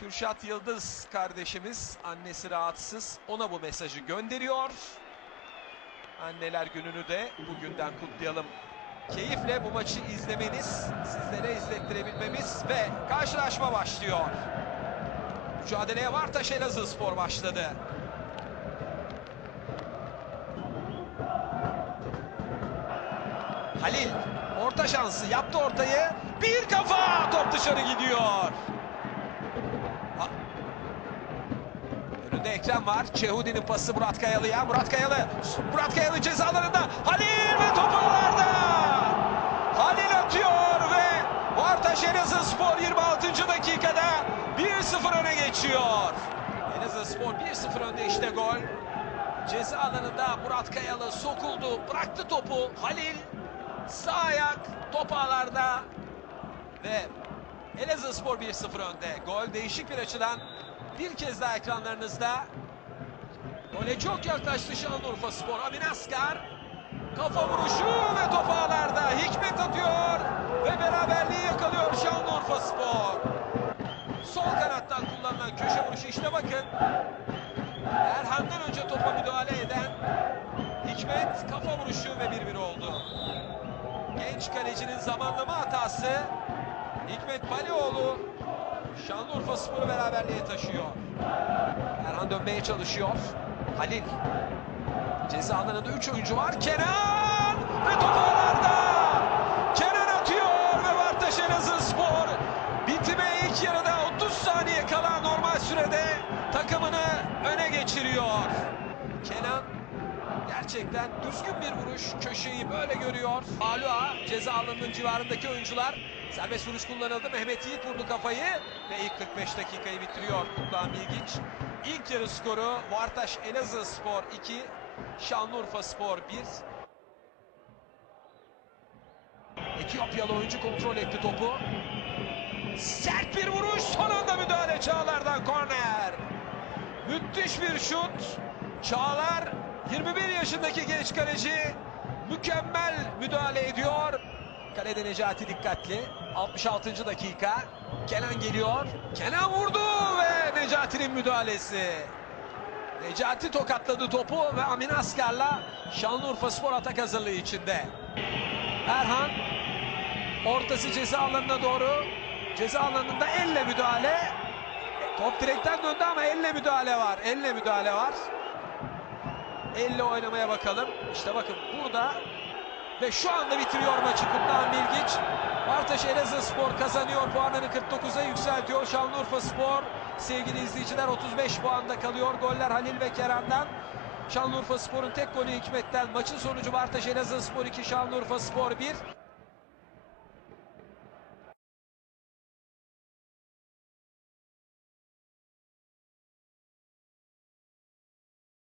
Kürşat Yıldız kardeşimiz annesi rahatsız ona bu mesajı gönderiyor. Anneler gününü de bugünden kutlayalım. Keyifle bu maçı izlemeniz, sizlere izlettirebilmemiz ve karşılaşma başlıyor. Mücadeleye Vartaş Elazığ Spor başladı. Halil orta şansı yaptı ortayı. Bir kafa top dışarı gidiyor. Önünde Ekrem var. Çehudi'nin pası Murat Kayalı'ya. Murat Kayalı. Murat Kayalı cezalarında. Halil ve top ağlarda. Halil atıyor ve Vartaş Elazığ Spor 26. dakikada 1-0 öne geçiyor. Elazığ Spor 1-0 önde işte gol. Ceza alanında Murat Kayalı sokuldu. Bıraktı topu. Halil sağ ayak top ağlarda ve Elazığ Spor 1-0 önde. Gol değişik bir açıdan bir kez daha ekranlarınızda. Gole çok yaklaştı Şanlıurfa Spor. Amin Askar kafa vuruşu ve top ağlarda. Hikmet atıyor ve beraberliği yakalıyor Şanlıurfa Spor. Sol kanattan kullanılan köşe vuruşu işte bakın. Erhan'dan önce topa müdahale eden Hikmet kafa vuruşu ve 1-1 oldu. Genç kalecinin zamanlama hatası Hikmet Balioğlu Şanlıurfa Spor'u beraberliğe taşıyor. Erhan dönmeye çalışıyor. Halil. Ceza alanında 3 oyuncu var. Kenan ve top. Kenan atıyor ve Vartaş Elazığ Spor bitime ilk yarıda 30 saniye kala normal sürede takımını öne geçiriyor. Gerçekten düzgün bir vuruş. Köşeyi böyle görüyor. Alua ceza alanının civarındaki oyuncular. Serbest vuruş kullanıldı. Mehmet Yiğit vurdu kafayı ve ilk 45 dakikayı bitiriyor. Kutluhan Bilginç. İlk yarı skoru Vartaş Elazığ Spor 2, Şanlıurfa Spor 1. Etiyopyalı oyuncu kontrol etti topu. Sert bir vuruş. Son anda müdahale Çağlar'dan korner. Müthiş bir şut. Çağlar 21 yaşındaki genç kaleci mükemmel müdahale ediyor. Kalede Necati dikkatli. 66. dakika. Kenan geliyor. Kenan vurdu ve Necati'nin müdahalesi. Necati tokatladı topu ve Amin Askar'la Şanlıurfa Spor atak hazırlığı içinde. Erhan ortası ceza alanına doğru. Ceza alanında elle müdahale. Top direkten döndü ama elle müdahale var. Elle müdahale var. Elle oynamaya bakalım. İşte bakın burada ve şu anda bitiriyor maçı Kutluhan Bilgiç. Vartaş Elazığ Spor kazanıyor. Puanını 49'a yükseltiyor. Şanlıurfa Spor sevgili izleyiciler 35 puanda kalıyor. Goller Halil ve Kerem'den. Şanlıurfa Spor'un tek golü Hikmet'ten. Maçın sonucu Vartaş Elazığ Spor 2, Şanlıurfa Spor 1.